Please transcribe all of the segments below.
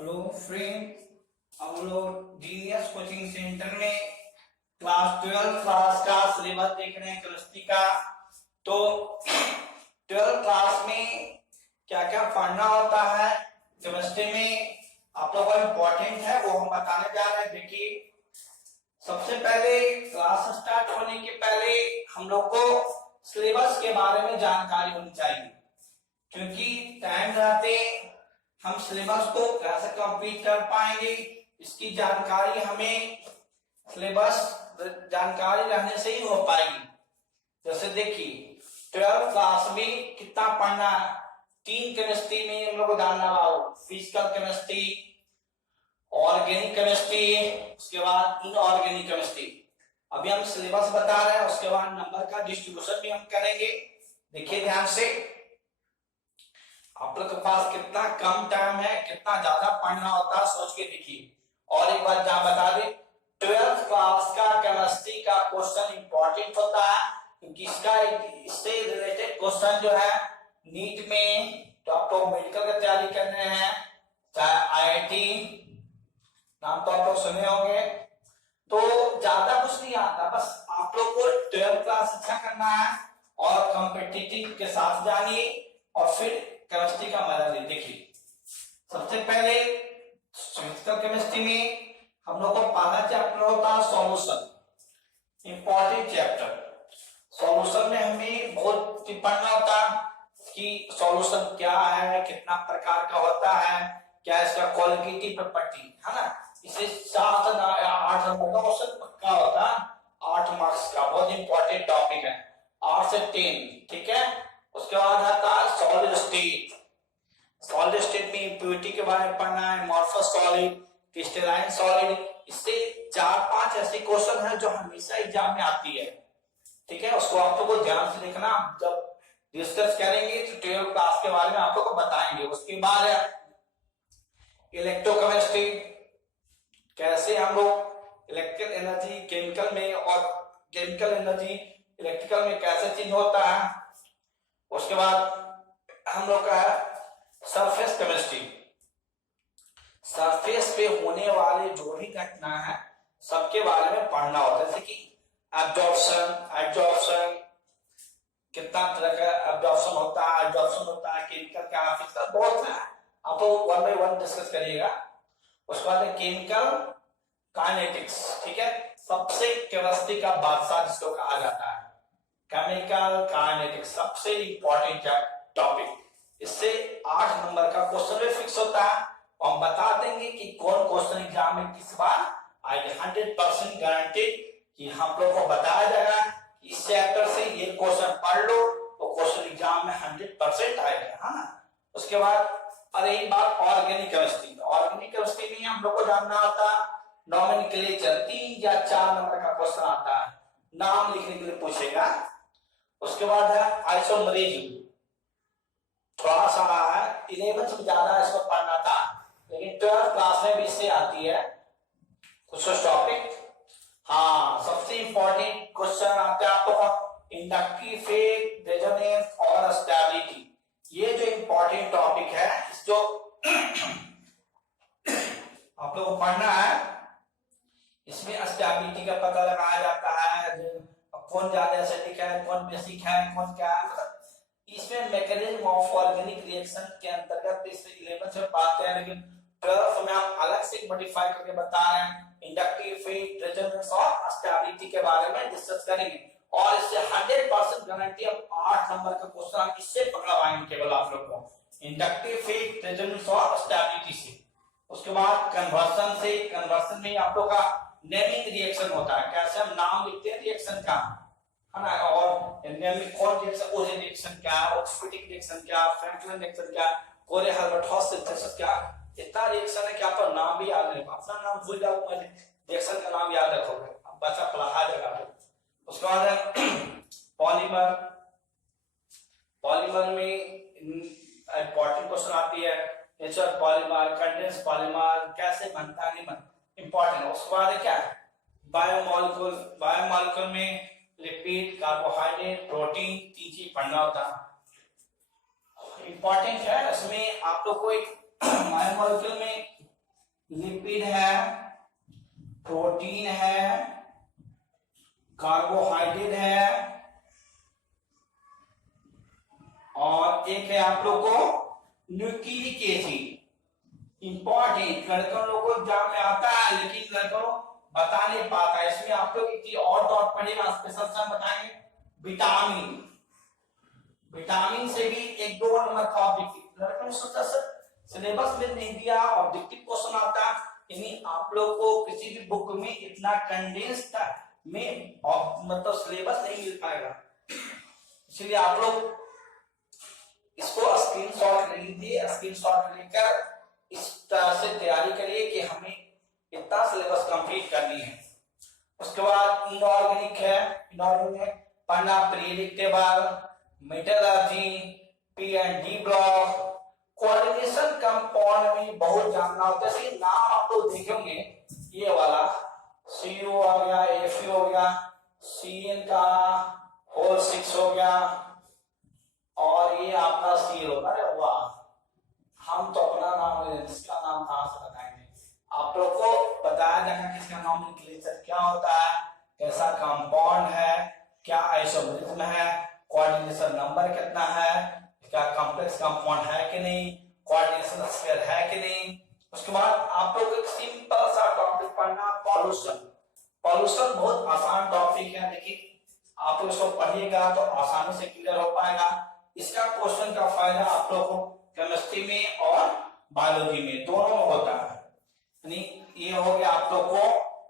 Hello friend, हम लोग genius coaching centre में क्लास 12 क्लास का सिलेबस देख रहे हैं केमिस्ट्री का। तो 12 क्लास में क्या क्या पढ़ना होता है केमिस्ट्री में आप लोगों को इम्पोर्टेंट है वो हम बताने जा रहे हैं। देखिए, सबसे पहले क्लास स्टार्ट होने के पहले हम लोग को सिलेबस के बारे में जानकारी होनी चाहिए, क्योंकि टाइम रहते हम सिलेबस को कैसे कंप्लीट कर पाएंगे इसकी जानकारी हमें सिलेबस जानकारी रहने से ही हो पाएगी। जैसे देखिए 12 क्लास में कितना पढ़ना है, 3 केमिस्ट्री में हम लोग को जानना हो, फिजिकल केमिस्ट्री, ऑर्गेनिक केमिस्ट्री, उसके बाद इनऑर्गेनिक केमिस्ट्री। अभी हम सिलेबस बता रहे हैं, उसके बाद नंबर का डिस्ट्रीब्यूशन भी हम करेंगे। देखिए ध्यान से, आप लोग के पास कितना कम टाइम है, कितना ज्यादा पढ़ना होता है सोच के देखिए। और एक बार जहां बता दे, 12th क्लास का केमिस्ट्री का क्वेश्चन इंपॉर्टेंट होता है, क्योंकि इससे रिलेटेड क्वेश्चन जो है नीट में, तो आप लोग मेडिकल की तैयारी कर रहे हैं, चाहे आईआईटी नाम तो आप लोग सुने होंगे, तो ज्यादा कुछ नहीं आता, बस आप लोग को 12th क्लास अच्छा करना है और कॉम्पिटिटिव के साथ जानिए और फिर केमिस्ट्री का मजा ले। देखिए, सबसे पहले फिजिकल केमिस्ट्री में हम लोग को पहला चैप्टर होता है सॉल्यूशन, इंपॉर्टेंट चैप्टर। सॉल्यूशन में हमें बहुत पढ़ना होता है कि सॉल्यूशन क्या है, कितना प्रकार का होता है, क्या इसका क्वालिटेटिव प्रॉपर्टी है ना। इसे 7 से 8 नंबर का क्वेश्चन पक्का होता है, 8 मार्क्स का, बहुत इंपॉर्टेंट टॉपिक है, 8 से 10, ठीक है। उसके बाद आता है सॉलिड स्टेट। सॉलिड स्टेट में इम्प्योरिटी के बारे में पढ़ना है, अमोर्फस सॉलिड, क्रिस्टलाइन सॉलिड। इससे 4-5 ऐसे क्वेश्चन हैं जो हमेशा एग्जाम में आती है, ठीक है। उसको आप लोग को ध्यान से देखना, जब डिस्कस करेंगे तो 12 क्लास के बारे में आप लोग को बताएंगे। उसके बाद इलेक्ट्रोकेमिस्ट्री, कैसे हम लोग इलेक्ट्रिकल एनर्जी केमिकल में और केमिकल एनर्जी इलेक्ट्रिकल में कैसे चेंज होता है। उसके बाद हम लोग का है सरफेस केमिस्ट्री, सरफेस पे होने वाले जो भी घटना है सबके बारे में पढ़ना होता है, जैसे कि एब्जॉर्प्शन, कितना तरह का एब्जॉर्प्शन होता है, केमिकल का, फिजिकल, बहुत है, आप लोग 1 बाय 1 डिस्कस करिएगा। उसके बाद केमिकल काइनेटिक्स, ठीक है, सबसे केमिस्ट्री का बादशाह जिसको कहा जाता है, केमिकल काइनेटिक्स सबसे इंपॉर्टेंट टॉपिक। इससे 8 नंबर का क्वेश्चन भी फिक्स होता है, और हम बता देंगे कि कौन क्वेश्चन एग्जाम में किस बार आएगा। 100% गारंटेड कि हम लोग को बताया जाएगा इस चैप्टर से ये क्वेश्चन पढ़ लो तो क्वेश्चन एग्जाम में 100% आएगा, है ना। उसके बाद रही बात ऑर्गेनिक केमिस्ट्री। ऑर्गेनिक केमिस्ट्री में हम लोग को जानना आता नॉमेनक्लेचर, 3 या 4 नंबर का क्वेश्चन आता है, नाम लिखने के लिए पूछेगा। उसके बाद है आइसोमरेज, थोड़ा सा है, 11th में ज्यादा इसको पढ़ना था, लेकिन 12th क्लास में भी इससे आती है कुछ टॉपिक। हाँ, सबसे इंपॉर्टेंट क्वेश्चन आते हैं आपको इंडक्टिव फेट, रेजोनेंस और स्टेबिलिटी। ये जो इंपॉर्टेंट टॉपिक है, जो आप लोगों को पढ़ना है, इसमें स्टेबिलिटी का पता लगाया जाता है, कौन ज्यादा एसिडिक है, कौन बेसिक है, कौन क्या है, मतलब इसमें मैकेनिज्म ऑफ ऑर्गेनिक रिएक्शन के अंतर्गत इससे 11th में पढ़ते हैं, लेकिन 12th में हम अलग से मॉडिफाई करके बता रहे हैं। इंडक्टिव फेट, रेजोनेंस और स्टेबिलिटी के बारे में डिस्कस करेंगे, और इससे 100% गारंटी अब 8 नंबर का क्वेश्चन इससे पकड़वाएंगे केवल आप लोग को, इंडक्टिव फेट, रेजोनेंस और स्टेबिलिटी से। उसके बाद कन्वर्सन से, कन्वर्सन में आप लोग का नेमिंग रिएक्शन होता है, कैसे हम नाम लिखते हैं रिएक्शन का, है ना, और नेमिंग कौन रिएक्शन, ओजे रिएक्शन क्या, ऑक्सीडेटिव रिएक्शन क्या, फ्रैंकलिन रिएक्शन क्या, कोरे-हार्बर्ट-हॉस सिंथेसिस क्या, इतना रिएक्शन है कि आप नाम भी याद नहीं, अपना नाम भूल जाओ, रिएक्शन का नाम याद रखोगे, बच्चा पढ़ा जाएगा। उसके बाद पॉलीमर, पॉलीमर में इंपॉर्टेंट क्वेश्चन आती है, नेचर पॉलीमर, कंडेंस पॉलीमर, कैसे बनता है, नहीं बनता, इंपॉर्टेंट। उसके बाद क्या है बायोमॉलिक्यूल, बायोमॉलिक्यूल में लिपिड, कार्बोहाइड्रेट, प्रोटीन, 3 चीज पढ़ना होता है, इंपॉर्टेंट है। इसमें आप लोग को एक बायोमॉलिक्यूल में लिपिड है, प्रोटीन है, कार्बोहाइड्रेट है, और एक है आप लोग को न्यूक्लिक एसिड। इंपॉर्टेंट, लड़कों लोग को एग्जाम में आता है लेकिन लड़कों बता नहीं पाता। इसमें आप लोग एक और डॉट पढ़ेगा, स्पेशल सर बताएंगे। विटामिन, विटामिन से भी एक दो नंबर का ऑब्जेक्टिव लड़कों ने सोचा सर सिलेबस में नहीं दिया, ऑब्जेक्टिव क्वेश्चन आता, यानी आप लोग को किसी भी बुक में इतना कंडेंस में मतलब सिलेबस नहीं मिल पाएगा। इसलिए आप लोग इसको स्क्रीनशॉट ले लीजिए, स्क्रीनशॉट लेकर इस तरह से तैयारी करिए कि हमें इतना सिलेबस कंप्लीट करनी है। उसके बाद इनऑर्गेनिक है, इनऑर्गेनिक पढ़ना, periodic table, metallurgy, P and D block, coordination compound में बहुत जानना होता है। जैसे नाम आप लोग देखेंगे, ये वाला CO आ गया, Fe हो गया, Cn का होल 6 हो गया, और ये आपका CO। अरे वाह, हम तो अपना नाम, इसका नाम कहां से बताएंगे? आप लोग को बताया जाएगा कि इसका नॉमेनक्लेचर क्या होता है, कैसा कंपाउंड है, क्या आइसोमरिज्म है, कोऑर्डिनेशन नंबर कितना है, क्या कॉम्प्लेक्स कंपाउंड है कि नहीं, कोऑर्डिनेशन स्क्वायर है कि नहीं। उसके बाद आप लोग एक सिंपल सा टॉपिक पढ़ना, पॉल्यूशन। पॉल्यूशन बहुत आसान टॉपिक है, लेकिन आप लोग इसको पढ़िएगा तो आसानी से क्लियर हो पाएगा। इसका क्वेश्चन का फायदा आप लोग को केमिस्ट्री में और बायोलॉजी में दोनों में होता है। यानी ये हो गया आप लोग को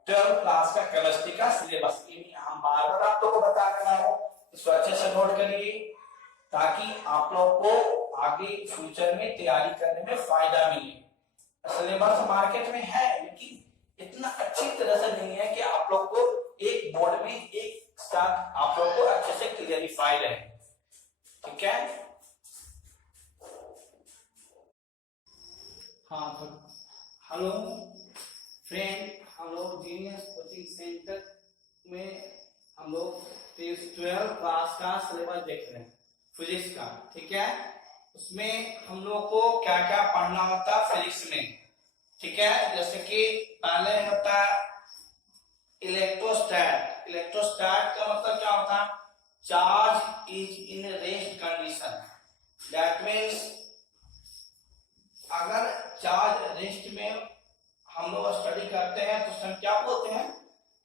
12th क्लास का केमिस्ट्री का सिलेबस। हम बार बार आप लोग को बता रहा हूं, इसको अच्छे से नोट करिए ताकि आप लोग को आगे फ्यूचर में तैयारी करने में फायदा मिले। सिलेबस मार्केट में है लेकिन इतना अच्छी तरह से नहीं है कि आप लोग को एक बोर्ड में एक साथ आप लोग को अच्छे से क्लियरिफाई रहे। ठीक है, हाँ। हेलो फ्रेंड, हम लोग जीनियस कोचिंग सेंटर में हम लोग 12th क्लास का सिलेबस देख रहे हैं, फिजिक्स का। ठीक है, उसमें हम लोग को क्या क्या पढ़ना होता है फिजिक्स में। ठीक है, जैसे कि पहले होता है इलेक्ट्रोस्टैट। इलेक्ट्रोस्टैट का मतलब क्या होता है? Charge is in rest condition. That means अगर चार्ज रेस्ट में हम लोग स्टडी करते हैं तो उसमें क्या बोलते हैं?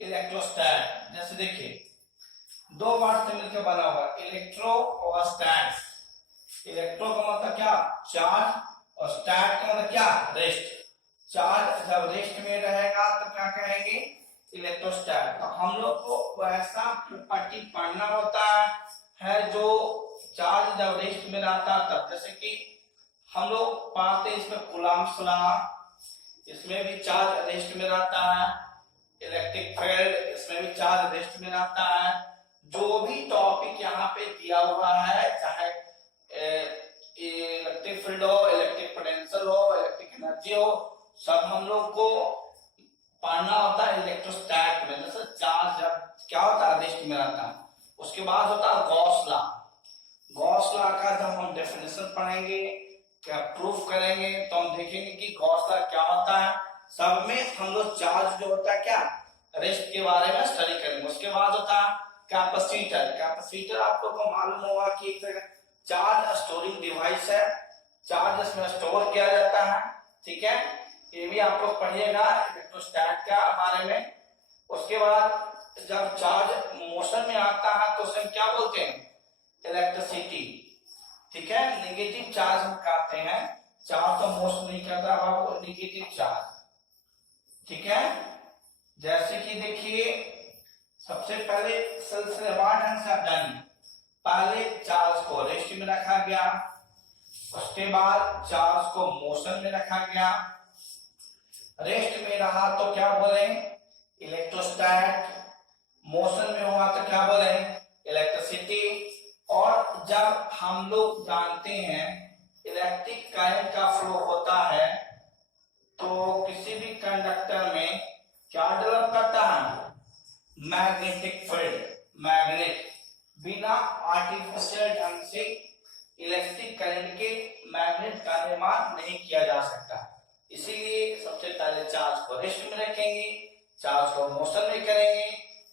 इलेक्ट्रोस्टैट। जैसे देखिए, दो वर्ड से मिलकर बना हुआ इलेक्ट्रो और स्टैट। इलेक्ट्रो का मतलब क्या? चार्ज, और स्टैट का मतलब क्या? रेस्ट। चार्ज जब रेस्ट में रहेगा तो क्या कहेंगे? इलेक्ट्रोस्टैट। तो हम लोग को वैसा प्रॉपर्टी पढ़ना होता है जो चार्ज जब रेस्ट में रहता तब। जैसे कि हम लोग पढ़ते हैं इसमें कूलम्ब्स लॉ, इसमें भी चार्ज रेस्ट में रहता है। इलेक्ट्रिक फील्ड, इसमें भी चार्ज रेस्ट में रहता है। जो भी टॉपिक यहाँ पे दिया हुआ है, चाहे इलेक्ट्रिक फील्ड हो, इलेक्ट्रिक पोटेंशियल हो, इलेक्ट्रिक एनर्जी हो, सब हम लोग को पढ़ना होता है इलेक्ट्रोस्टैट में। जैसे चार्ज जब क्या होता है? रेस्ट में रहता है। उसके बाद होता है गॉस लॉ। गॉस लॉ का जब हम डेफिनेशन पढ़ेंगे, क्या प्रूफ करेंगे, तो हम देखेंगे कि गॉस लॉ क्या होता है। सब में हम लोग चार्ज जो होता है क्या? रेस्ट के बारे में स्टडी करेंगे। उसके बाद होता है कैपेसिटर। कैपेसिटर आप लोग को मालूम होगा कि एक चार्ज स्टोरिंग डिवाइस है, चार्ज इसमें स्टोर किया जाता है। ठीक है, ये भी आप लोग पढ़िएगा इलेक्ट्रोस्टैट के बारे में। उसके बाद जब चार्ज मोशन में आता है तो उसे क्या बोलते हैं? इलेक्ट्रिसिटी। ठीक है, नेगेटिव चार्ज हम कहते हैं। चार्ज तो मोशन नहीं करता, बाबू, नेगेटिव चार्ज। ठीक है, जैसे कि देखिए, सबसे पहले सिलसिलेवार ढंग से आप जानिए। पहले चार्ज को रेस्ट में रखा गया, उसके बाद चार्ज को मोशन में रखा गया। रेस्ट में रहा तो क्या बोले? इलेक्ट्रोस्टैट। मोशन में हुआ तो क्या बोले? इलेक्ट्रिसिटी। और जब हम लोग जानते हैं इलेक्ट्रिक करंट का फ्लो होता है तो किसी भी कंडक्टर में क्या डेवलप करता है? Magnetic field, magnet. बिना आर्टिफिशियल ढंग से इलेक्ट्रिक करंट के मैग्नेट का निर्माण नहीं किया जा सकता। इसीलिए सबसे पहले चार्ज चार्ज को मोशन में करेंगे,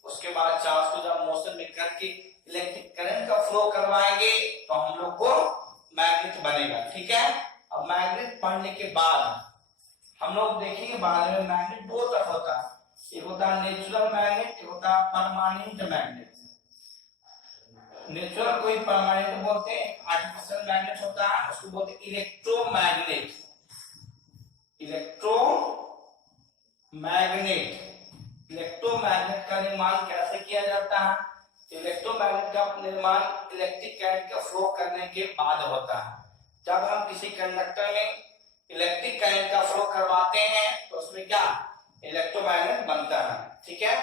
उसके बाद चार्ज को जब मोशन में करके इलेक्ट्रिक करंट का फ्लो करवाएंगे तो हम लोग को मैग्नेट बनेगा। ठीक है, अब मैग्नेट पढ़ने के बाद हम लोग देखेंगे बाद में मैग्नेट दो तरह होता है, एक होता है नेचुरल मैग्नेट, एक होता है परमानेंट मैग्नेट। नेचुरल कोई परमानेंट बोलते हैं, आर्टिफिशियल मैग्नेट होता है उसको बोलते हैं इलेक्ट्रोमैग्नेट। इलेक्ट्रोमैग्नेट का निर्माण कैसे किया जाता है? इलेक्ट्रोमैग्नेट का निर्माण इलेक्ट्रिक करंट का फ्लो करने के बाद होता है। जब हम किसी कंडक्टर में इलेक्ट्रिक करंट का फ्लो करवाते हैं तो उसमें क्या इलेक्ट्रोमैग्नेट बनता है। ठीक है,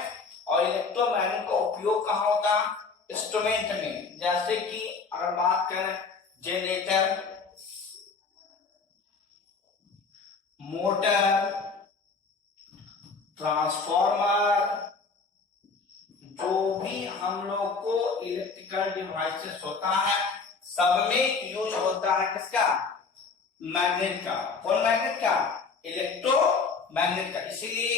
और इलेक्ट्रोमैग्नेट का उपयोग कहाँ होता है? इंस्ट्रूमेंट में, जैसे कि अगर बात करें जनरेटर, मोटर, ट्रांसफार्मर, जो भी हम लोग को इलेक्ट्रिकल डिवाइसेस होता है सब में यूज होता है किसका? मैग्नेट का। कौन मैग्नेट का? इलेक्ट्रोमैग्नेट का। इसीलिए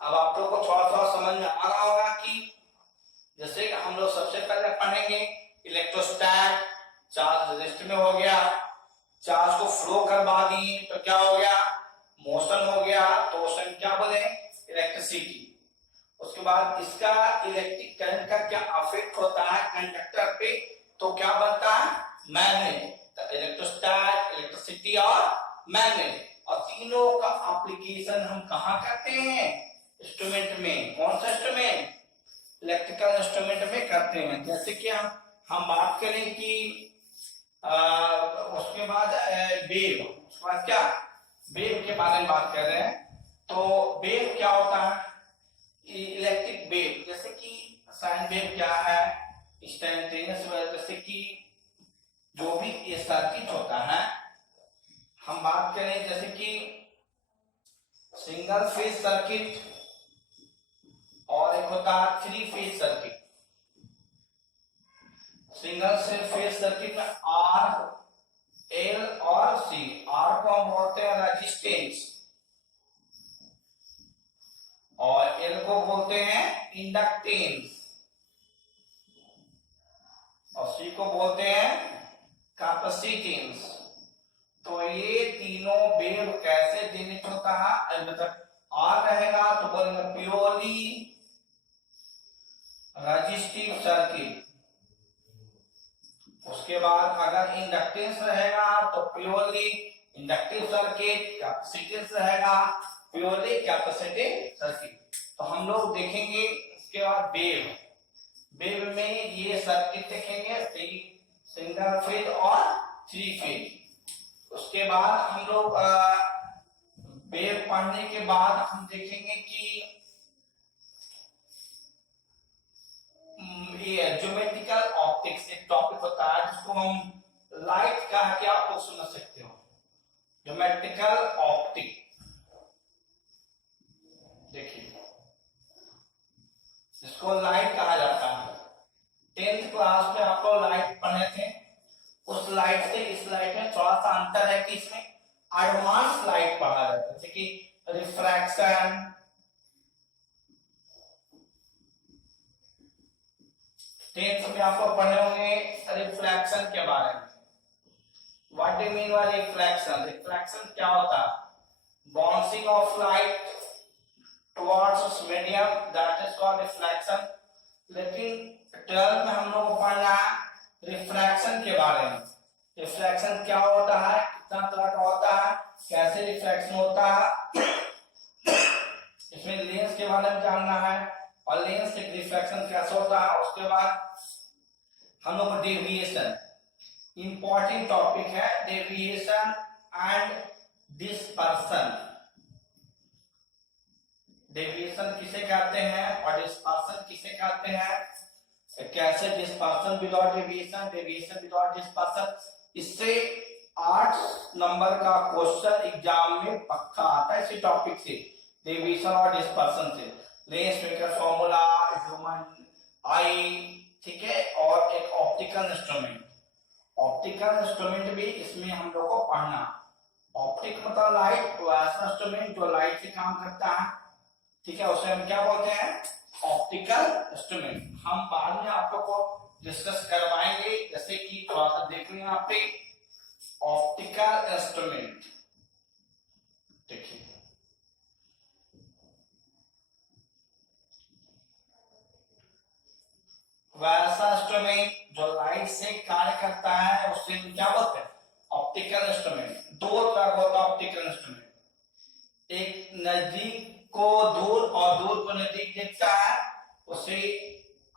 अब आप लोग को थोड़ा थोड़ा समझ में आ रहा होगा कि जैसे हम लोग सबसे पहले पढ़ेंगे इलेक्ट्रोस्टैट, चार्ज रेस्ट में हो गया, चार्ज को फ्लो करवा दिए तो क्या हो गया? मोशन हो गया, तो मोशन क्या बोले? इलेक्ट्रिसिटी। उसके बाद इसका इलेक्ट्रिक करंट का क्या अफेक्ट होता है कंडक्टर पे, तो क्या बनता है? मैग्नेट। इलेक्ट्रोस्टैट, इलेक्ट्रिसिटी और मैग्नेट, और तीनों का एप्लीकेशन हम कहाँ करते हैं? इंस्ट्रूमेंट में। कौन सा इंस्ट्रूमेंट? इलेक्ट्रिकल इंस्ट्रूमेंट में करते हैं। जैसे कि हम बात करें कि उसके बाद वेव, उसके बाद क्या वेव के बारे में बात कर रहे हैं। तो वेव क्या होता है? इलेक्ट्रिक वेव, जैसे कि साइन वेव क्या है? Instantaneous wave. जैसे कि जो भी ये सर्किट होता है, हम बात करें जैसे कि सिंगल फेज सर्किट और एक होता है three phase circuit. Single phase circuit में आर, एल और सी। आर को हम बोलते हैं रेजिस्टेंस और एल को बोलते हैं इंडक्टेंस और सी को बोलते हैं कैपेसिटेंस। तो ये तीनों वेव कैसे जनरेट होता है? मतलब आर रहेगा तो बोलेंगे प्योरली रेजिस्टिव सर्किट। उसके बाद अगर इंडक्टेंस रहेगा तो प्योरली इंडक्टिव सर्किट। कैपेसिटेंस रहेगा प्योरली कैपेसिटिव सर्किट। तो हम लोग देखेंगे उसके बाद वेव। वेव में ये सर्किट देखेंगे, सिंगल फेज और थ्री फेज। उसके बाद हम लोग वेव पढ़ने के बाद हम देखेंगे कि ये ज्योमेट्रिकल ऑप्टिक्स एक टॉपिक होता है जिसको हम लाइट कह के आप लोग समझ सकते हो। ज्योमेट्रिकल ऑप्टिक देखिए, इसको लाइट कहा जाता है। 10th क्लास में आप लोग लाइट पढ़े थे, उस लाइट से इस लाइट में थोड़ा सा अंतर है कि इसमें एडवांस लाइट पढ़ा जाता है, जैसे कि रिफ्रैक्शन, टेंथ में आप लोग पढ़े होंगे रिफ्रैक्शन के बारे में। What do mean by refraction? Refraction क्या होता है? Bouncing off light towards medium, that is called refraction. लेकिन 12th में हम लोग को पढ़ना रिफ्रैक्शन के बारे में। रिफ्रैक्शन क्या होता है, कितना तरह का होता है, कैसे रिफ्रैक्शन होता है, इसमें लेंस के बारे में जानना है और लेंस से रिफ्रैक्शन कैसे होता है। उसके बाद हम लोग डेविएशन, इंपॉर्टेंट टॉपिक है डेविएशन एंड डिस्पर्सन। डेविएशन किसे कहते हैं और डिस्पर्सन किसे कहते हैं, कैसे dispersion without deviation, deviation without dispersion. इससे 8 नंबर का क्वेश्चन एग्जाम में पक्का आता है इसी टॉपिक से, डेविएशन और डिस्पर्सन से। लेंस मेकर फॉर्मूला, ह्यूमन आई, ठीक है, और एक ऑप्टिकल इंस्ट्रूमेंट। ऑप्टिकल इंस्ट्रूमेंट भी इसमें हम लोग को पढ़ना। ऑप्टिक मतलब लाइट, तो ऐसा इंस्ट्रूमेंट जो लाइट से काम करता है। ठीक है, उसे हम क्या बोलते हैं, ऑप्टिकल इंस्ट्रूमेंट। हम बाद में आप लोग को डिस्कस करवाएंगे, जैसे कि थोड़ा सा देख लें यहाँ पे ऑप्टिकल इंस्ट्रूमेंट। देखिए वैसा इंस्ट्रूमेंट जो लाइट से कार्य करता है उससे क्या बोलते हैं, ऑप्टिकल इंस्ट्रूमेंट। दो तरह का होता है ऑप्टिकल इंस्ट्रूमेंट, एक नजदीक को दूर और दूर को नजदीक देखता है, उसे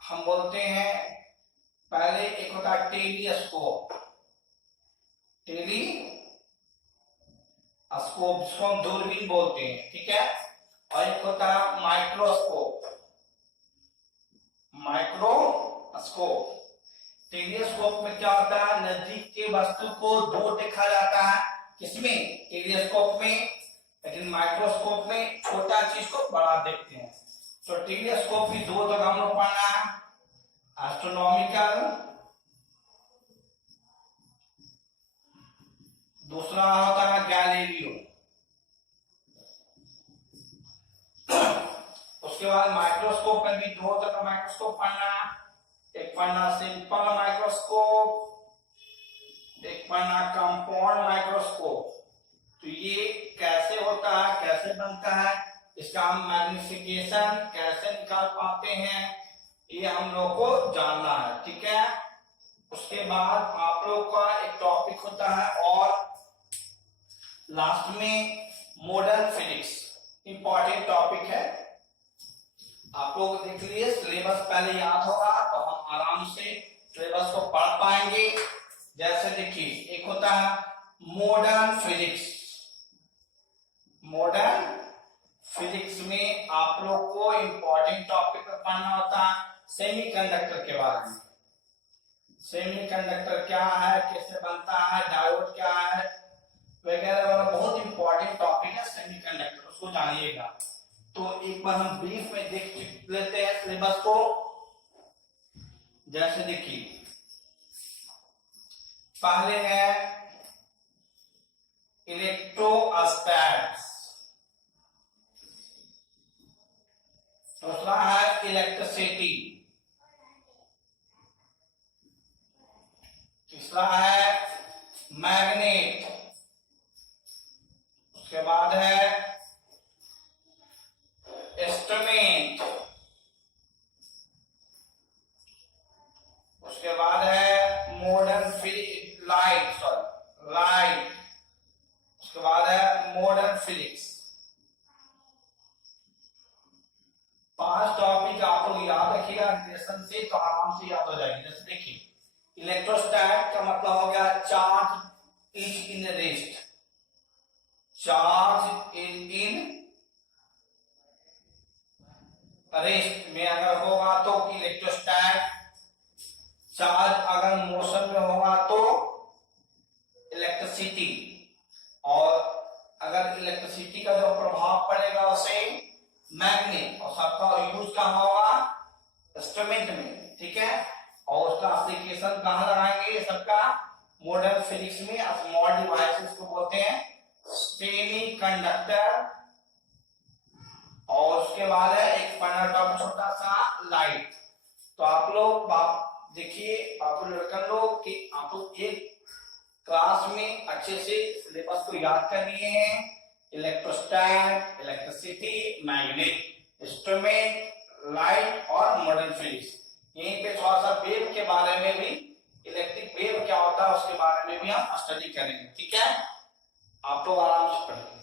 हम बोलते हैं, पहले एक होता है टेलीस्कोप, टेलीस्कोप जिसको हम दूरबीन बोलते हैं, ठीक है, और एक होता है माइक्रोस्कोप, माइक्रोस्कोप। टेलीस्कोप में क्या होता है, नजदीक के वस्तु को दूर देखा जाता है, किसमें, टेलीस्कोप में, लेकिन माइक्रोस्कोप में छोटा चीज को बड़ा देखते हैं। तो टेलीस्कोप की दो जगह हम लोग पढ़ना है, एस्ट्रोनॉमिकल, दूसरा होता है गैलीलियो। उसके बाद माइक्रोस्कोप में भी दो तरह का माइक्रोस्कोप पढ़ना, एक पढ़ना सिंपल माइक्रोस्कोप, एक पढ़ना कंपाउंड माइक्रोस्कोप। तो ये कैसे होता है, कैसे बनता है, इसका हम मैग्निफिकेशन कैसे निकाल पाते हैं, ये हम लोग को जानना है, ठीक है। उसके बाद आप लोग का एक टॉपिक होता है और लास्ट में मॉडर्न फिजिक्स, इंपॉर्टेंट टॉपिक है। आप लोग देख लिए, सिलेबस पहले याद होगा तो हम आराम से सिलेबस को पढ़ पाएंगे। जैसे देखिए एक होता है मॉडर्न फिजिक्स, मॉडर्न फिजिक्स में आप लोग को इंपॉर्टेंट टॉपिक पढ़ना होता है सेमीकंडक्टर के बारे में। सेमीकंडक्टर क्या है, कैसे बनता है, डायोड क्या है वगैरह वाला बहुत इंपॉर्टेंट टॉपिक है सेमीकंडक्टर, उसको जानिएगा। तो एक बार हम ब्रीफ में देख लेते हैं सिलेबस को। जैसे देखिए पहले है इलेक्ट्रोस्टैट्स, दूसरा है इलेक्ट्रिसिटी, तीसरा है मैग्नेट, उसके बाद है इंस्ट्रूमेंट, उसके बाद है मॉडर्न लाइट, लाइट, उसके बाद है मॉडर्न फिजिक्स। 5 टॉपिक आप लोग याद रखिएगा रिलेशन से, तो आराम से याद हो जाएगी। जैसे देखिए इलेक्ट्रोस्टैट का मतलब हो गया charge is in rest, charge is in rest में अगर होगा तो इलेक्ट्रोस्टैट, चार्ज अगर मोशन में होगा तो इलेक्ट्रिसिटी, और अगर इलेक्ट्रिसिटी का जो प्रभाव पड़ेगा उसे मैग्नेट, और सबका यूज कहाँ होगा, इंस्ट्रूमेंट में, ठीक है। और उसका एप्लीकेशन कहाँ लगाएंगे, सबका मॉडर्न फिजिक्स में स्मॉल डिवाइसेस को बोलते हैं सेमीकंडक्टर। और उसके बाद है एक फाइनल टॉपिक छोटा सा लाइट। तो आप लोग देखिए, आप लड़कन लोग कि आप लोग एक क्लास में अच्छे से सिलेबस को याद कर लिए हैं, इलेक्ट्रोस्टैट, इलेक्ट्रिसिटी, मैग्नेट, इंस्ट्रूमेंट, लाइट और मॉडर्न फिजिक्स। यहीं पे थोड़ा सा वेव के बारे में भी, इलेक्ट्रिक वेव क्या होता है उसके बारे में भी हम स्टडी करेंगे, ठीक है। आप लोग आराम से पढ़िए।